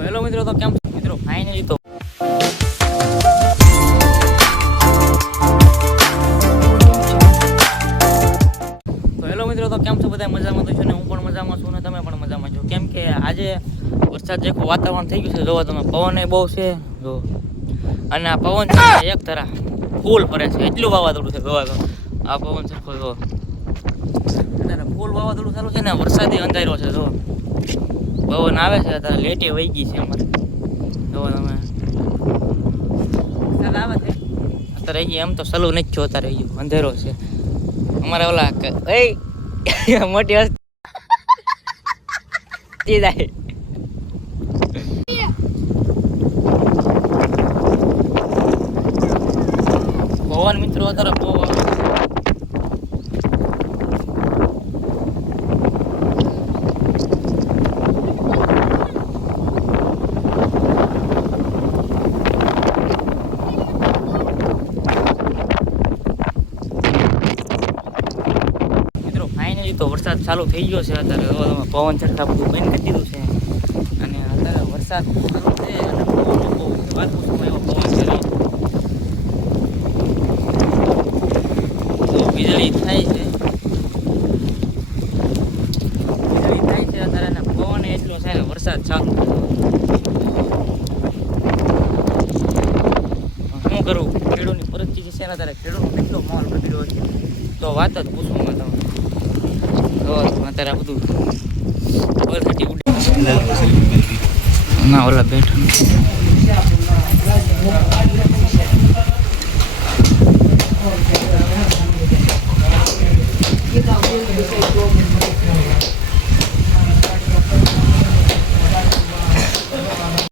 તો હેલો મિત્રો, તો કેમ છો મિત્રો? ફાઇનલી તો હેલો મિત્રો, તો કેમ છો બધા? મજામાં તો છો ને? હું પણ મજામાં છું ને તમે પણ મજામાં છો. કેમ કે આજે વરસાદ જેવું વાતાવરણ થઈ ગયું છે. જોવા તમે, પવન એ બહુ છે જો, અને આ પવન છે એક તરફ ફૂલ ફરે છે, એટલું વાવાઝોડું છે. જોવા તો આ પવન છે જો, અત્યારે ફૂલ વાવાઝોડું ચાલુ છે ને, વરસાદી અંધારો છે જો, પવન આવે છે. અત્યારે લેટી વહી ગઈ છે અમારે. જોવા તમે, વરસાદ આવે છે અત્યારે. એમ તો સલું નથી થયો અત્યારે, અંધેરો છે અમારે. ઓલા મોટી હસ્તી જાય પવન મિત્રો અત્યારે બહુ આવે. ફાઇનલી તો વરસાદ ચાલુ થઈ ગયો છે અત્યારે. પવન ચડતા બધું બંધ કરી દીધું છે, અને અત્યારે વરસાદ ચાલુ છે અને પવન બહુ વાત પૂછવામાં એવો પવન છે. તો વીજળી થાય છે, અત્યારે, અને પવન એટલો છે ને, વરસાદ ચાલુ. શું કરું, ખેડૂતની પરિસ્થિતિ છે ને અત્યારે, ખેડૂતનો કેટલો માહોલ બગડ્યો છે તો વાત જ પૂછવામાં તમે. અત્યારે બધું ના ઓલા બેઠા